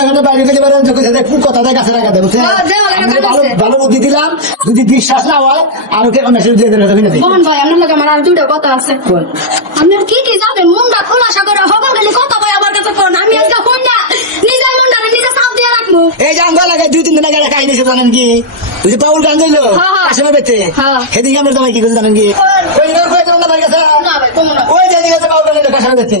দেখেন বাইরে থেকে বেরোন খুব কথা কাছে রাখা দেয় বুঝছেন ভালো বুদ্ধি দিলাম যদি বিশ্বাস না হয় আর ওকে মেসেজ দিয়ে দিলে হবে না মোহন ভাই আপনার লোক আমার আর দুটো কথা আছে আপনার কি কি যাবেন মুন্ডা খোলাসা করে হবন গেলে কথা ভাই আমার কাছে ফোন আমি আজকে ফোন না নিজের মুন্ডারে নিজে সাপ দিয়ে রাখবো এই যে আমরা লাগে 2-3 দিন আগে কাহিনী ছিল জানেন কি ওই যে পাউল গান দিল আসলে বেতে সেদিকে আমরা তোমায় কি করে জানেন কি ওই নর কই তোমরা বাড়ি গেছে না ভাই কম না ওই যে দিকে পাউল গান দিল কাছে বেতে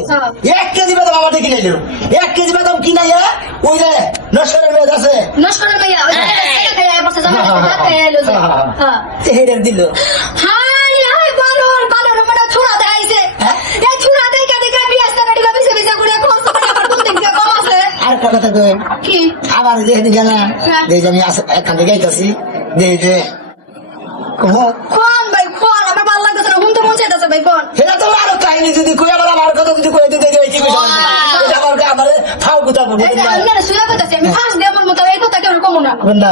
1 কেজি বাদাম আমার দেখি নাইলো 1 কেজি বাদাম কি নাইয়া ওই যে নশ্বরের মেয়ে আছে নস্করের ভাইয়া ওই টাকা খাইয়া বসে জামা খাইয়া এলো যে হ্যাঁ হেডার দিল হাই হাই বালর বালর মানে ছুরা দেখাইছে এই ছুরা দেখা দেখা বিয়াসটা গাড়ি গাবি সে বিজা করে কোন সব আমার কোন দিকে কম আছে আর কথা তো কি আবার যে দিকে না যে আমি এখান থেকে যাইতাছি যে কোন ভাই কোন আমার ভালো লাগতেছে না হুনতে মন চাইতেছে ভাই কোন সেটা তো আরো কাহিনী যদি কই আবার আমার কথা যদি কই দিতে যাই কি বিষয় আমার আমার ফাও কথা বলবো এই যে আমি না সুরা করতেছি আমি ফার্স্ট ডে আমার মতো এই কথা কেন কম না বন্ধা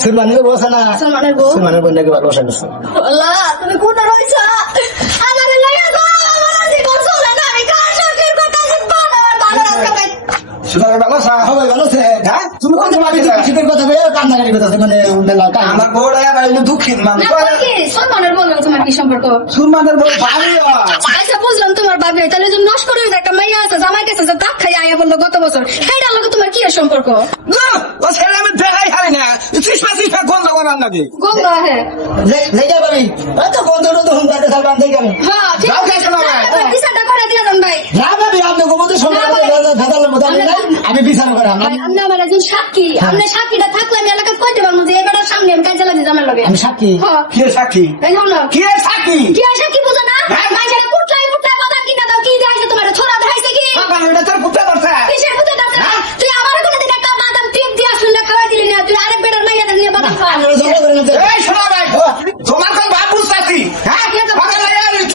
সুরমানের বসে না সুলমানের বউ সুরমানের বন্ধাকে ভালোবাসা করছে আল্লাহ তুমি কোন রইছো আমারে লইয়া গো আমার জীবন চলে না আমি কার সরকার কথা শুনবো না বাবার আজকে ভাই সুতরাং ভালোবাসা হবে ভালো আছে হ্যাঁ তুমি কোন ভাবি শীতের কথা বলে কান্নাকাটি কথা মানে আমার বউরা এবার দুঃখিত মানুষ না কি সুলমানের বউ তোমার কি সম্পর্ক সুরমানের বউ ভালো আচ্ছা বুঝলাম তোমার বাবি তাহলে যে নষ্ট করে একটা মাইয়া আছে জামাই কাছে যে দাগ খাই আয়া বললো গত বছর সেইটার লগে তোমার কি এর সম্পর্ক ও ছেলে আমি দেখাই হারি না চিসপা চিসপা গন্ধ করার নাকি গঙ্গা হ্যাঁ যাই ভাবি তো বন্ধু তো হুম করতে সালমান দেখে আমি হ্যাঁ ঠিক যাও আছে কাছে না ভাই। বিচারটা করে দিয়ে দেন ভাই না ভাবি আপনি গোমতে সময় দাদার মতো আমি বিচার করাম ভাই আপনি আমার একজন সাক্ষী আপনি সাক্ষীটা থাকলে আমি এলাকায় কইতে পারবো যে এবারের সামনে আমি কাজে লাগি জামার লগে আমি সাক্ষী হ্যাঁ কি সাক্ষী এই না কি সাক্ষী কি আছে কি বুঝো না ভাই যারা পুটলাই পুটলাই বাদাম কিনা দাও কি দেখাইছে তোমার ছোড়া দেখাইছে কি বাবা এটা তোর পুত্র করছে কিসের পুতে দাও তুই আমার কোন দিন একটা বাদাম টিপ দিয়া শুনলে খাওয়াই দিলি না তুই আরেক বেটার মাইয়া নিয়ে বাদাম খাওয়া আমি ঝগড়া করে